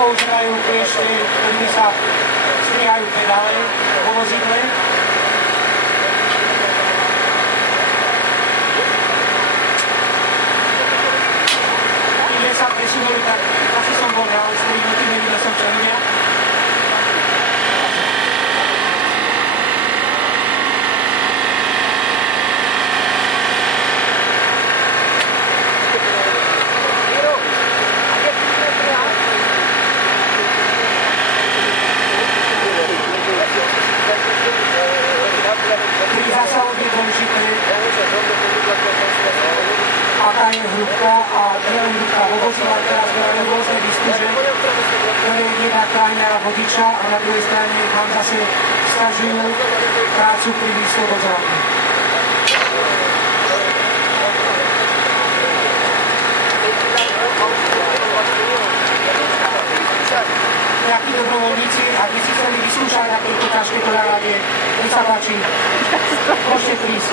používajú ešte, ktorými sa strihajú pedále vo vozidle. Tým, že sa presunuli, tak asi som bol reálství, no tým nevidel som členovia. Aká je hrúbka a nielen hrúbka vo vozidle, teraz bereme rôzne diskuze, ktoré jedna chránia vodiča a na druhej strane nám zase sťažujú prácu pri vyslobodzávaní. Nejakí dobrovoľníci, ak by si chceli vyskúšať na tieto ťažké toľáranie, nech sa páči, môžete prísť.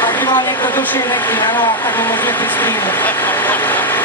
Ak by mal niekto dlhšie neky na nohách, tak ho môžeme prísť.